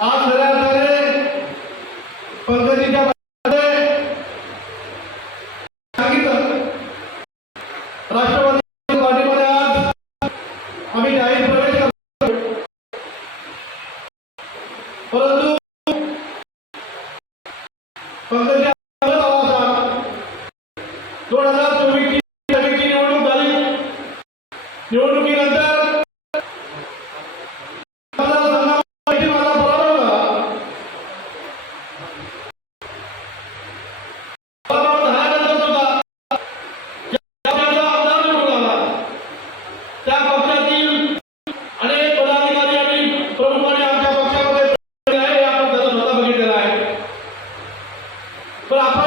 આ ફેરા বলে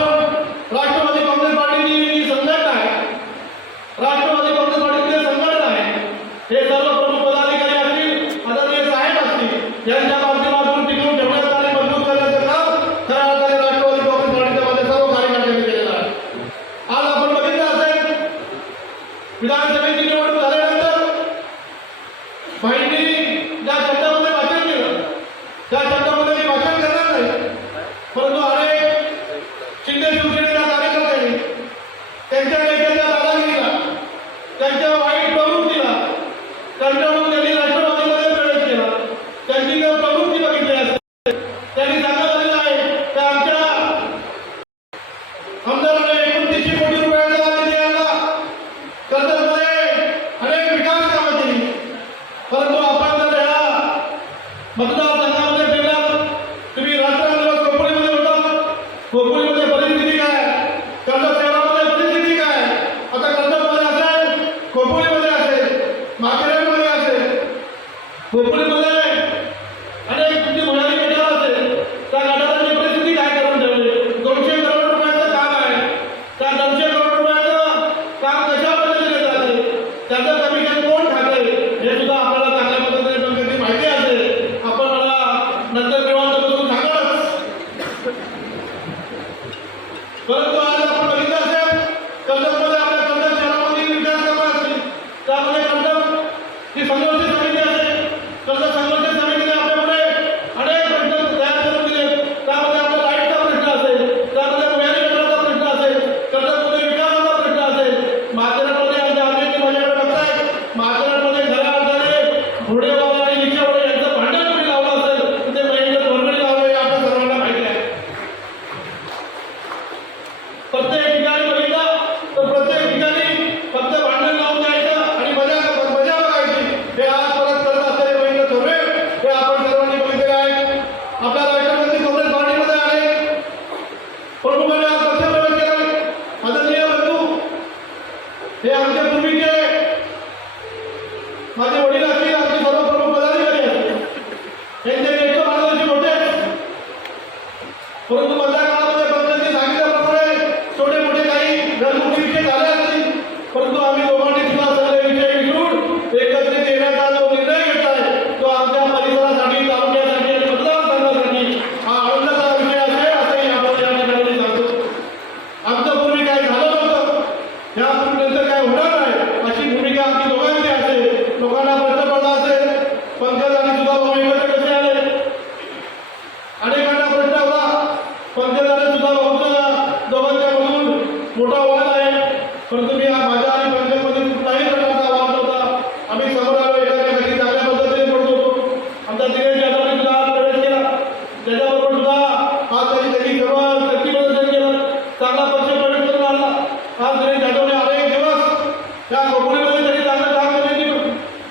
त्या कंपनीमध्ये त्यांनी ताकद काम करण्याची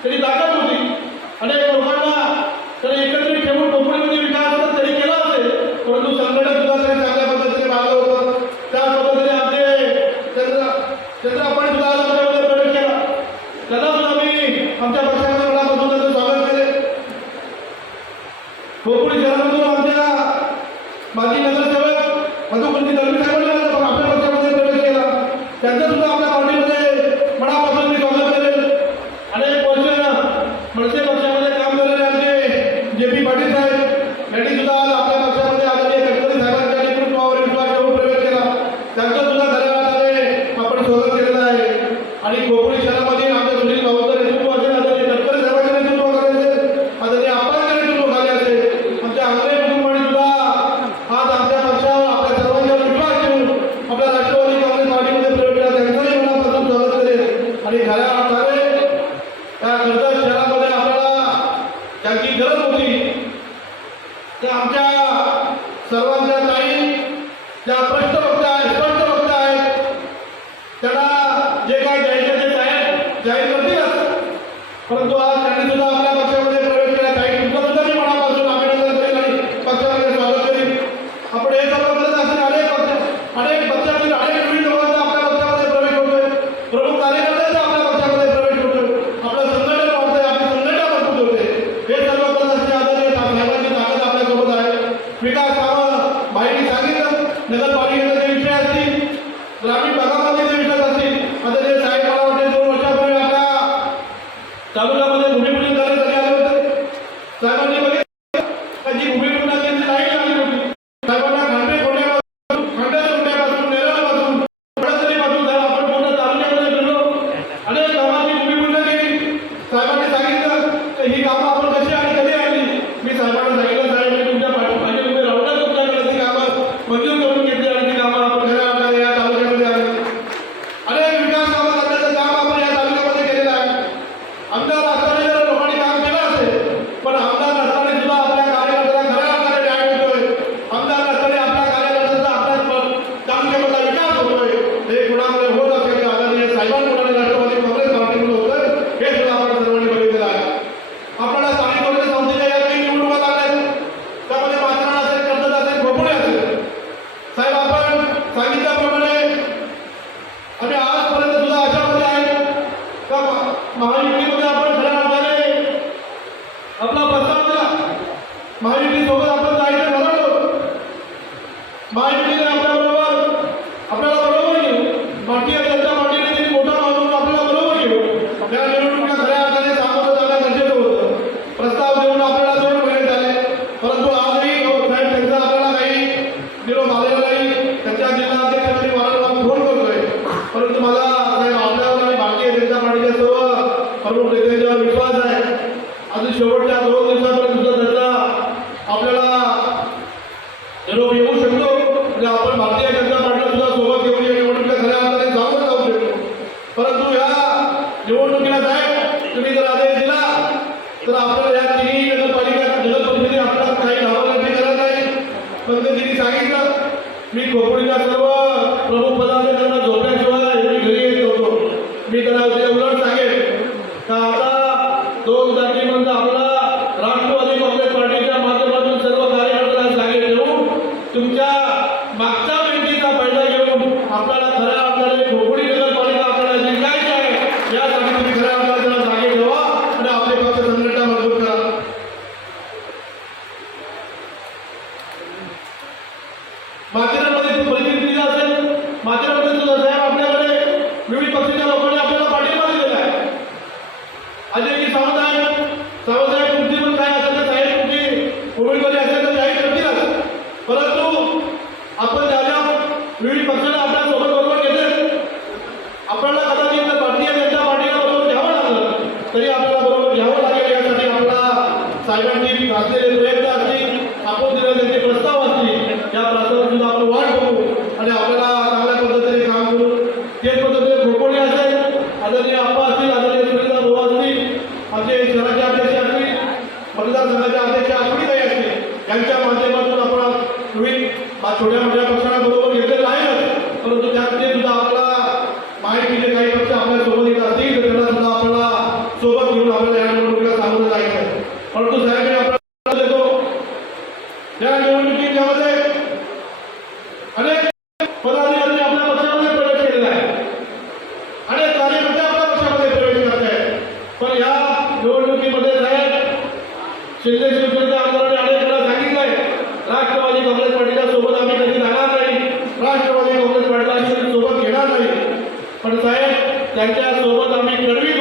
त्यांनी ताकद होती. अनेक लोकांना त्यांनी एकत्रित ठेवून कंपनीमध्ये विकास तरी केला असेल. परंतु संकट सुद्धा त्यांनी चांगल्या पद्धतीने मागलं होतं त्या पद्धतीने आमचे त्यांचा त्यांचा सुद्धा आमच्यामध्ये प्रवेश केला. त्यांना सुद्धा आम्ही आमच्या पक्षाच्या मनापासून त्यांचं स्वागत केले. कोकणी शहरामधून आमच्या माजी नगरसेवक मधुमंत्री मधुपंथी जाहीर करतीलच परंतु आज त्यांनी सुद्धा आपल्या पक्षामध्ये प्रवेश केला. काही तुमचा सुद्धा मी मनापासून अभिनंदन करेल आणि पक्षामध्ये स्वागत करीन आपण हे समजलं असेल अनेक पक्ष अनेक पक्षातील अनेक विविध लोकांचा आपल्या पक्षामध्ये प्रवेश होतोय. प्रमुख कार्यकर्त्यांचा आपल्या पक्षामध्ये प्रवेश होतोय. आपलं संघटन वाढतंय आपली संघटना मजबूत होते. हे सर्व करत असते आदरणीय साहेबांची ताकद आपल्यासोबत आहे. विकास कामं बाईंनी सांगितलं? नगरपालिकेचे विषय असतील ग्रामीण भागामध्ये विषय असतील आता साहेब Anadolu কল্যাণ সাহেব তা असलेले प्रयत्न असतील आपण दिलेले प्रस्ताव असतील त्या प्रस्तावाची आपण वाट बघू आणि आपल्याला पण साहेब त्यांच्यासोबत आम्ही कडवी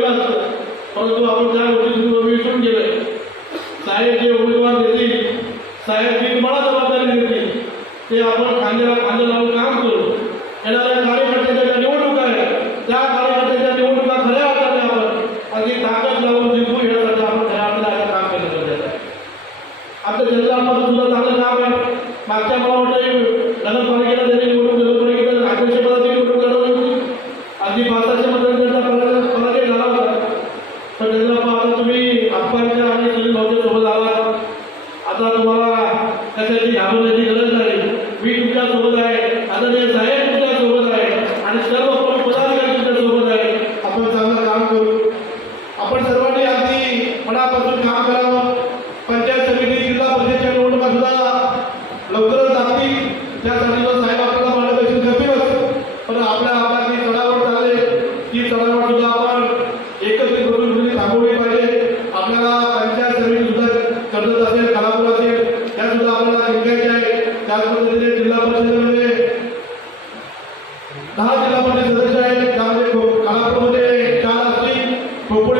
केलेला असतो. परंतु आपण त्या गोष्टी विसरून गेलोय. साहेब जे उमेदवार देतील साहेब जी मला जबाबदारी देतील ते आपण खांद्याला खांद्या लावून काम करू. येणाऱ्या कार्य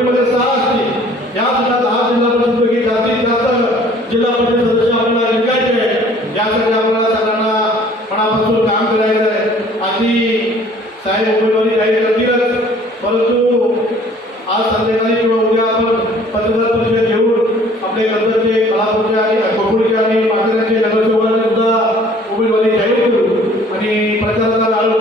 मध्ये सहा असतील. या गटात हा जिल्हा परिषद पैकी जास्तीत जास्त जिल्हा परिषद सदस्य आपल्याला निघायचे आहेत. यासाठी आपल्याला सगळ्यांना मनापासून काम करायचं आहे. आधी साहेब उमेदवारी जाहीर करतीलच. परंतु आज संध्याकाळी किंवा उद्या आपण पत्रकार परिषद घेऊन आपले गंधर्वचे कलापूरचे आणि कोकुडचे आणि माथेराचे नगरसेवकांचे सुद्धा उमेदवारी जाहीर करू आणि प्रचाराचा लाल